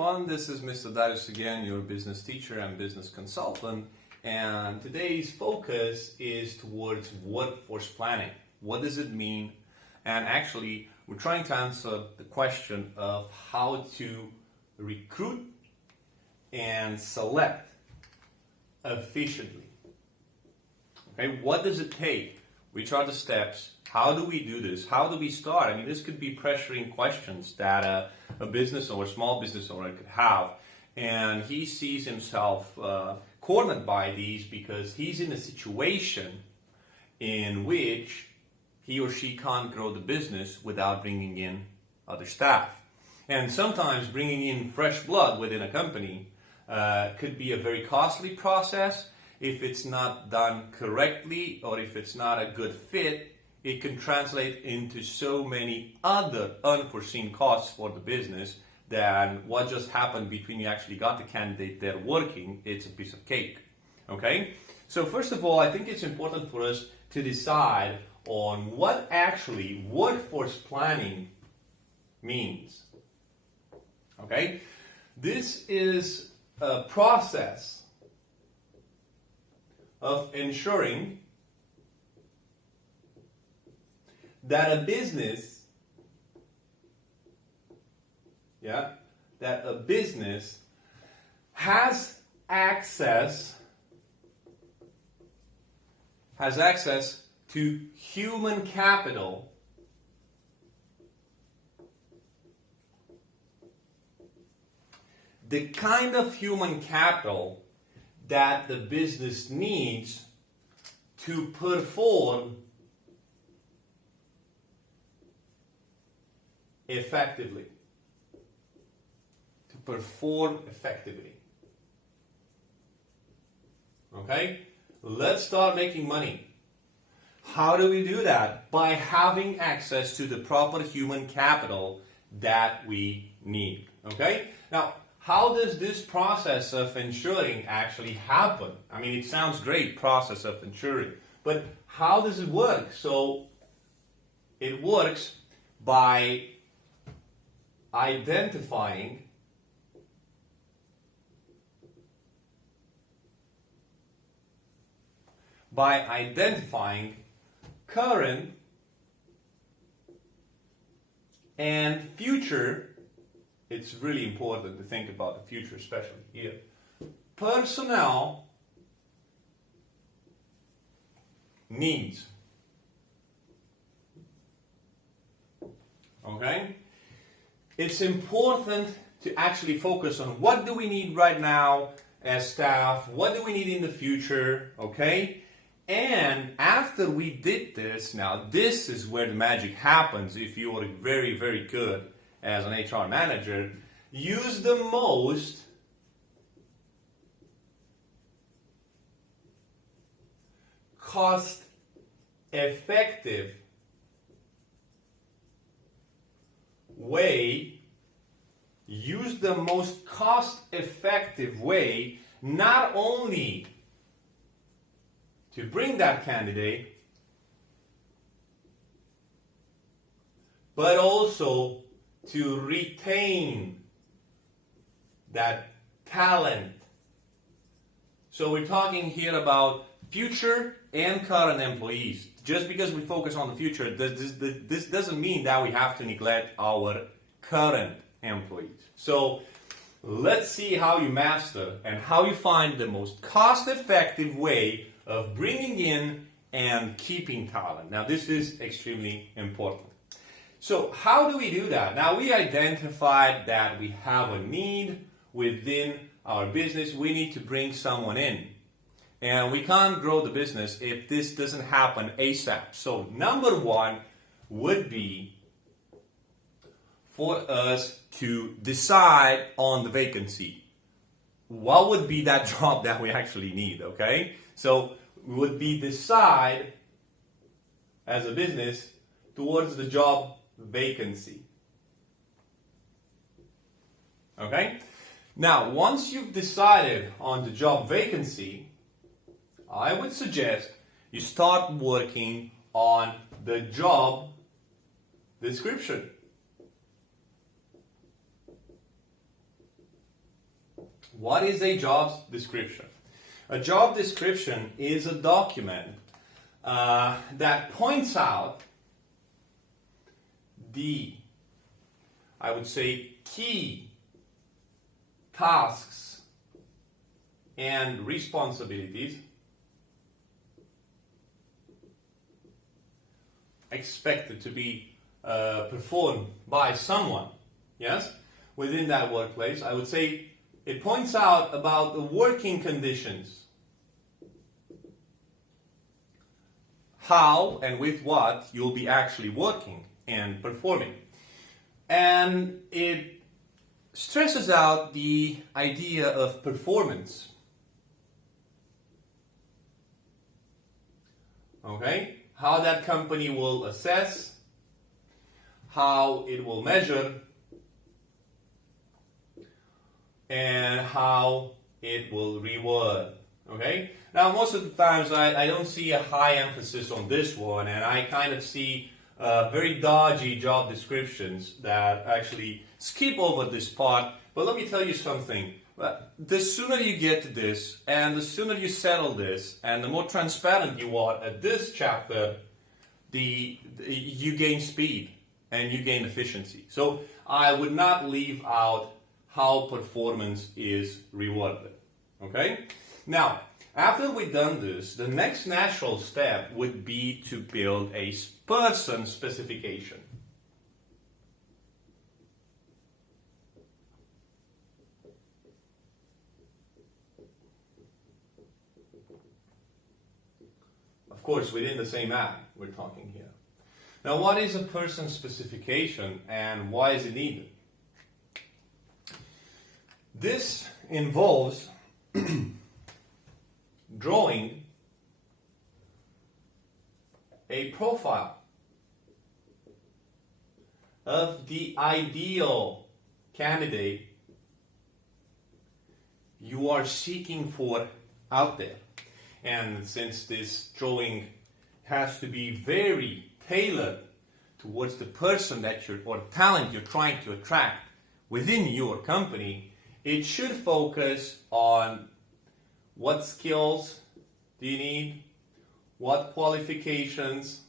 everyone, this is Mr. Darius again, your business teacher and business consultant, and today's focus is towards workforce planning. What does it mean? And actually, we're trying to answer the question of how to recruit and select efficiently. Okay, what does it take? Which are the steps? How do we do this? How do we start? I mean, this could be pressuring questions that a business or a small business owner could have. And he sees himself cornered by these because he's in a situation in which he or she can't grow the business without bringing in other staff. And sometimes bringing in fresh blood within a company could be a very costly process. If it's not done correctly or if it's not a good fit, it can translate into so many other unforeseen costs for the business than what just happened between you actually got the candidate there working. It's a piece of cake. Okay? So first of all, I think it's important for us to decide on what actually workforce planning means. Okay? This is a process of ensuring that a business has access to human capital the kind of human capital that the business needs to perform effectively. Okay? Let's start making money. How do we do that? By having access to the proper human capital that we need. Okay? Now, how does this process of ensuring actually happen? I mean, it sounds great, process of ensuring, but how does it work? So, it works by identifying current and future. It's really important to think about the future, especially here. Personnel needs. Okay? It's important to actually focus on what do we need right now as staff, what do we need in the future, okay? And after we did this, now this is where the magic happens if you are very, very good as an HR manager. Use the most cost-effective way, not only to bring that candidate, but also to retain that talent. So we're talking here about future and current employees. Just because we focus on the future, this doesn't mean that we have to neglect our current employees. So let's see how you master and how you find the most cost-effective way of bringing in and keeping talent. Now, this is extremely important. So how do we do that? Now, we identified that we have a need within our business. We need to bring someone in. And we can't grow the business if this doesn't happen ASAP. So number one would be for us to decide on the vacancy. What would be that job that we actually need, okay? So we would be decide as a business towards the job vacancy. Okay? Now, once you've decided on the job vacancy, I would suggest you start working on the job description. What is a job description? A job description is a document that points out the, I would say, key tasks and responsibilities expected to be performed by someone, yes, within that workplace. I would say it points out about the working conditions, how and with what you'll be actually working and performing. And it stresses out the idea of performance. Okay? How that company will assess, how it will measure, and how it will reward. Okay? Now, most of the times I don't see a high emphasis on this one, and I kind of see very dodgy job descriptions that actually skip over this part. But let me tell you something. The sooner you get to this, and the sooner you settle this, and the more transparent you are at this chapter, you gain speed and you gain efficiency. So I would not leave out how performance is rewarded. Okay? Now, after we've done this, the next natural step would be to build a person specification. Of course, within the same app we're talking here. Now, what is a person specification and why is it needed? This involves drawing a profile of the ideal candidate you are seeking for out there. And since this drawing has to be very tailored towards the person that or talent you're trying to attract within your company, it should focus on what skills do you need, what qualifications,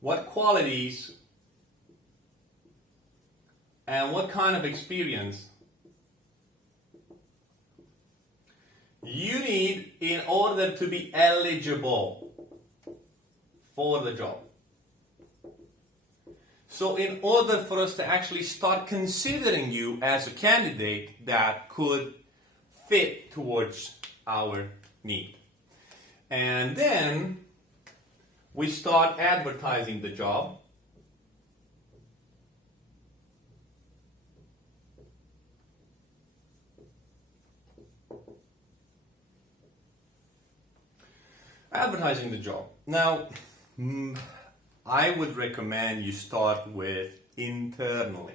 what qualities, and what kind of experience you need in order to be eligible for the job. So in order for us to actually start considering you as a candidate that could fit towards our need. And then we start advertising the job. Advertising the job. Now, I would recommend you start with internally.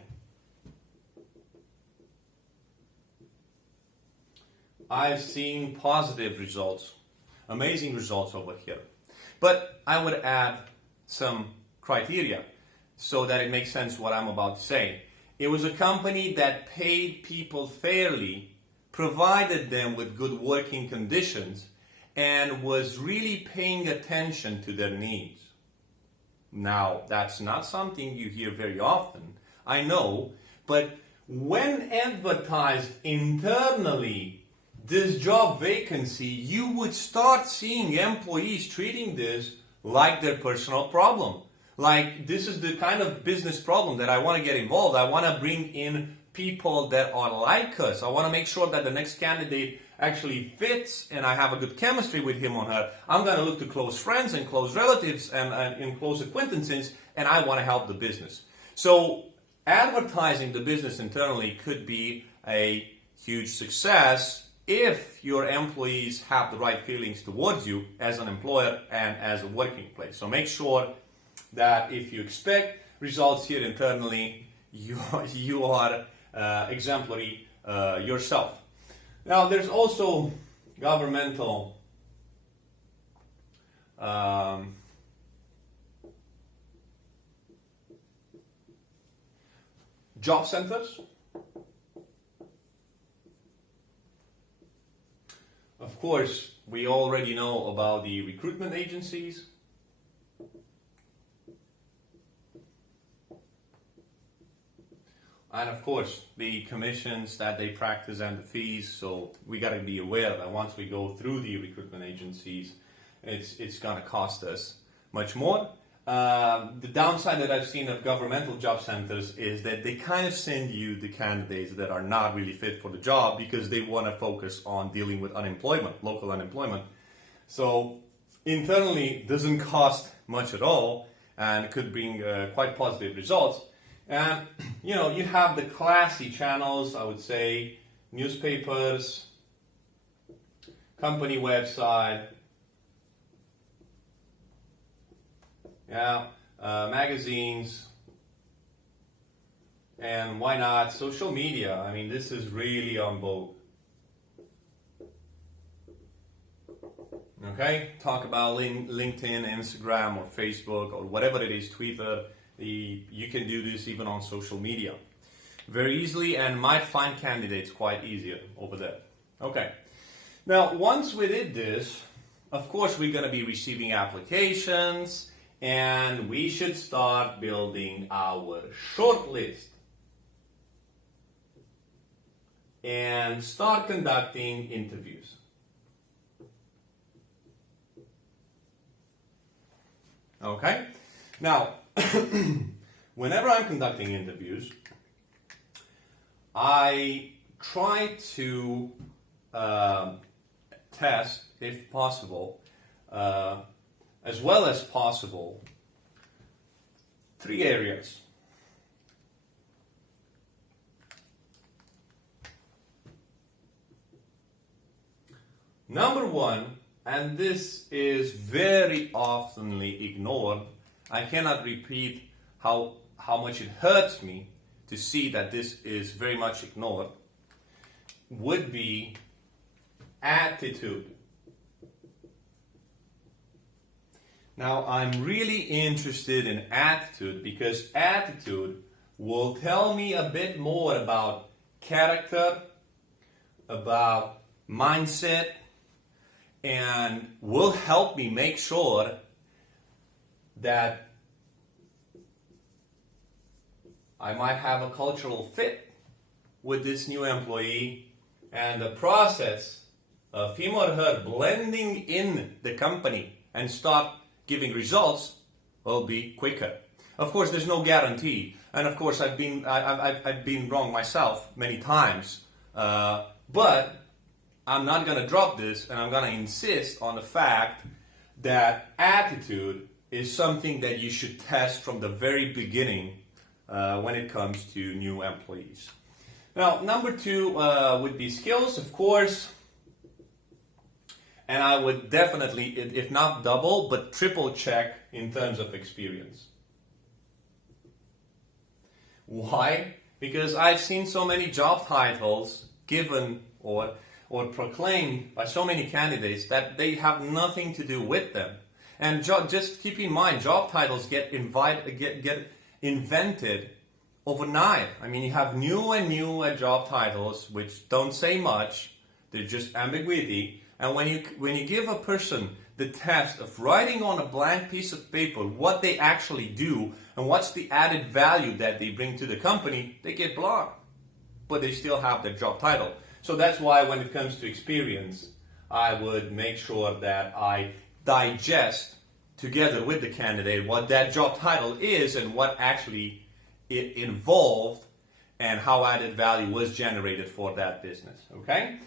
I've seen positive results, amazing results over here. But I would add some criteria so that it makes sense what I'm about to say. It was a company that paid people fairly, provided them with good working conditions, and was really paying attention to their needs. Now, that's not something you hear very often, I know, but when advertised internally, this job vacancy, you would start seeing employees treating this like their personal problem. Like, this is the kind of business problem that I want to get involved. I want to bring in people that are like us. I want to make sure that the next candidate actually fits and I have a good chemistry with him or her. I'm going to look to close friends and close relatives and close acquaintances, and I want to help the business. So advertising the business internally could be a huge success if your employees have the right feelings towards you as an employer and as a working place. So make sure that if you expect results here internally, you are exemplary yourself. Now, there's also governmental job centers. Of course, we already know about the recruitment agencies. And of course, the commissions that they practice and the fees. So we got to be aware that once we go through the recruitment agencies, it's going to cost us much more. The downside that I've seen of governmental job centers is that they kind of send you the candidates that are not really fit for the job because they want to focus on dealing with unemployment, local unemployment. So internally, it doesn't cost much at all, and it could bring quite positive results. And you know, you have the classy channels, I would say, newspapers, company website, magazines, and why not social media? I mean, this is really on vogue. Okay, talk about LinkedIn, Instagram, or Facebook, or whatever it is, Twitter. You can do this even on social media very easily, and might find candidates quite easier over there. Okay, now once we did this, of course we're going to be receiving applications, and we should start building our shortlist and start conducting interviews. Okay, now whenever I'm conducting interviews, I try to test, if possible, as well as possible, 3 areas. Number 1, and this is very oftenly ignored, I cannot repeat how much it hurts me to see that this is very much ignored, would be attitude. Now, I'm really interested in attitude because attitude will tell me a bit more about character, about mindset, and will help me make sure that I might have a cultural fit with this new employee, and the process of him or her blending in the company and start giving results will be quicker. Of course, there's no guarantee, and of course, I've been wrong myself many times. But I'm not going to drop this, and I'm going to insist on the fact that attitude is something that you should test from the very beginning when it comes to new employees. Now, number 2 would be skills, of course. And I would definitely, if not double, but triple check in terms of experience. Why? Because I've seen so many job titles given or proclaimed by so many candidates that they have nothing to do with them. And just keep in mind, job titles get invented overnight. I mean, you have new and newer job titles which don't say much. They're just ambiguity. And when you give a person the task of writing on a blank piece of paper what they actually do and what's the added value that they bring to the company, they get blocked. But they still have their job title. So that's why when it comes to experience, I would make sure that I digest together with the candidate what that job title is and what actually it involved and how added value was generated for that business. Okay?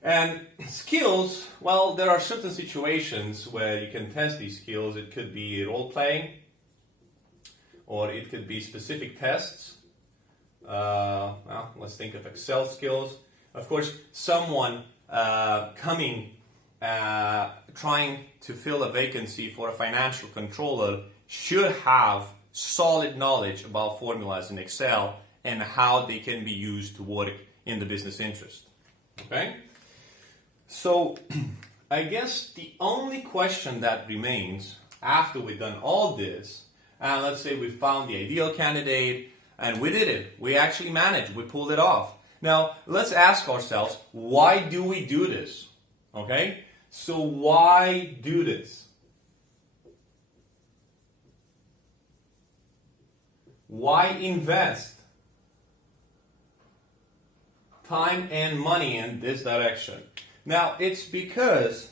And skills, well, there are certain situations where you can test these skills. It could be role playing, or it could be specific tests. Well, let's think of Excel skills. Of course, someone trying to fill a vacancy for a financial controller should have solid knowledge about formulas in Excel and how they can be used to work in the business interest. Okay? So, I guess the only question that remains after we've done all this, and let's say we found the ideal candidate, And we did it. We actually managed. We pulled it off. Now, let's ask ourselves, why do we do this? Okay? So why do this? Why invest time and money in this direction? Now, it's because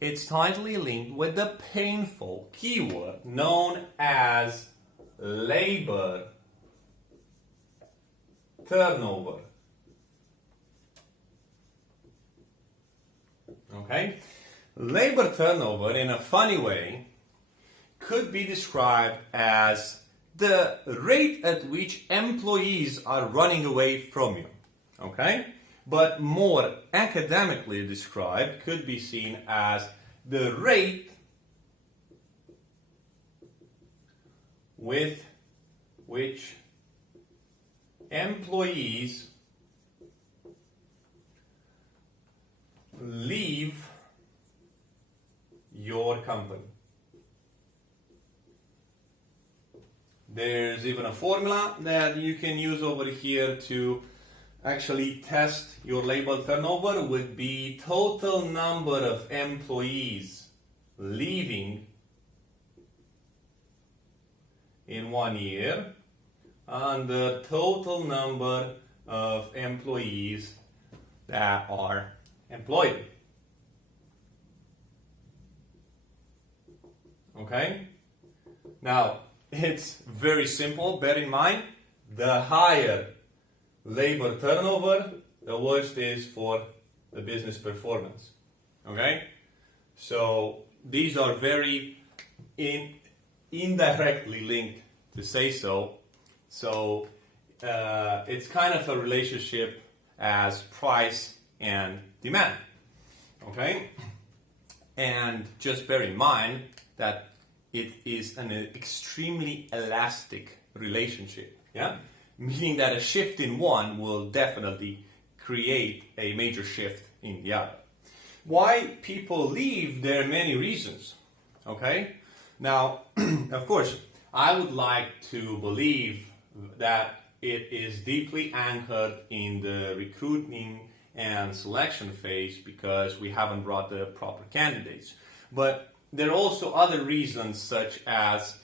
it's tightly linked with the painful keyword known as labor turnover. Okay? Labor turnover, in a funny way, could be described as the rate at which employees are running away from you. Okay? But more academically described, could be seen as the rate with which employees leave your company. There's even a formula that you can use over here to actually test your labor turnover. Would be total number of employees leaving in 1 year and the total number of employees that are employed. Okay? Now, it's very simple. Bear in mind, the higher labor turnover, the worse it is for the business performance. Okay? So, these are very indirectly linked, to say so. So, it's kind of a relationship as price and demand. Okay? And just bear in mind that it is an extremely elastic relationship. Yeah? Meaning that a shift in one will definitely create a major shift in the other. Why people leave, there are many reasons. Okay? Now, of course, I would like to believe that it is deeply anchored in the recruiting and selection phase because we haven't brought the proper candidates. But there are also other reasons, such as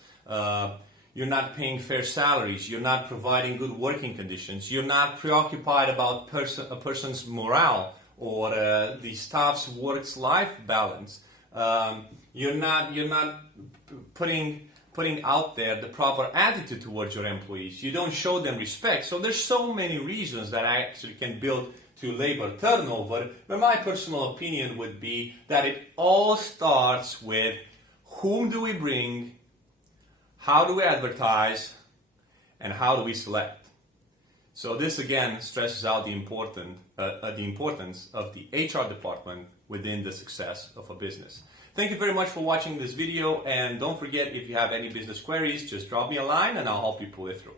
you're not paying fair salaries, you're not providing good working conditions, you're not preoccupied about a person's morale or the staff's work-life balance. You're not putting out there the proper attitude towards your employees. You don't show them respect. So there's so many reasons that I actually can build to labor turnover, but my personal opinion would be that it all starts with whom do we bring, how do we advertise, and how do we select. So this again stresses out the importance of the HR department within the success of a business. Thank you very much for watching this video, and don't forget, if you have any business queries, just drop me a line and I'll help you pull it through.